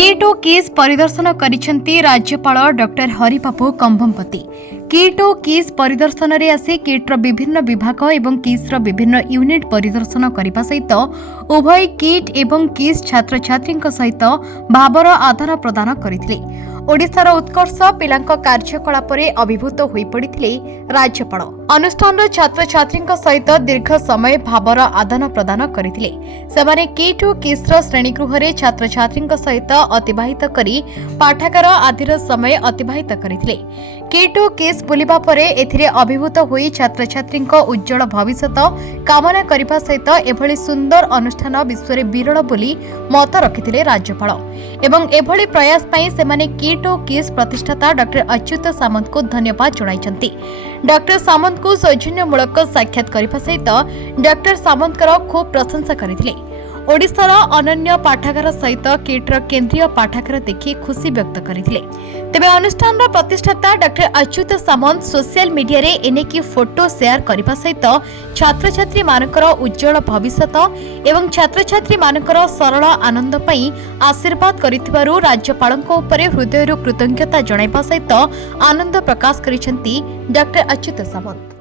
Kit और किस परिदर्शन करिसेंती राज्यपाल डॉक्टर हरिबाबू कंभमपति। किट और किस परिदर्शन रे आसी किट्र विभिन्न विभाग एवं किस्र विभिन्न यूनिट परिदर्शन करने सहित उभय किट एवं किस छात्र छात्री सहित भावर आदान प्रदान करथिले। ओडिशार उत्कर्ष पिलांक कार्यकलाप अभिभूत होई पड़िथिले राज्यपाल। अनुष्ठान छात्र छात्री सहित दीर्घ समय भावर आदान प्रदान करथिले। सेमाने किट और किस्र श्रेणीगृह रे छात्र छात्री सहित अतिबाहित करी पाठागार आदिर समय अतिबाहित करथिले। किट और किस बुलिबा परे एथिरे अभिभूत होई छात्र छात्री उज्जवल भविष्यत कामना करने सहित एभली सुंदर अनुष्ठान विश्व में विरल बोली मत रखिथिले राज्यपाल। एवं एभली प्रयास पई सेमाने किट और किस प्रतिष्ठाता डॉक्टर अच्युत सामंत को धन्यवाद जणाइछन्ति। डॉक्टर सामंत को सौजन्यमूलक साक्षात करने सहित डॉक्टर सामंतकर खूब प्रशंसा करथिले। ओडिशार अनन्य पाठागार सहित किट्र केंद्रीय पाठागार देखि खुशी व्यक्त करथिले। तेबे अनुष्ठान प्रतिष्ठाता डॉक्टर अच्युत सामंत सोशल मीडिया रे एनेकी फोटो शेयर करने सहित छात्र छात्री मानकर उज्जवल भविष्यत एवं छात्र छात्री मानकर सरल आनंद पई आशीर्वाद करिथिबारु राज्यपालଙ୍କ उपरे हृदयरु कृतज्ञता जणाइबा सहित आनंद प्रकाश करिसेंती डॉक्टर अच्युत सामंत।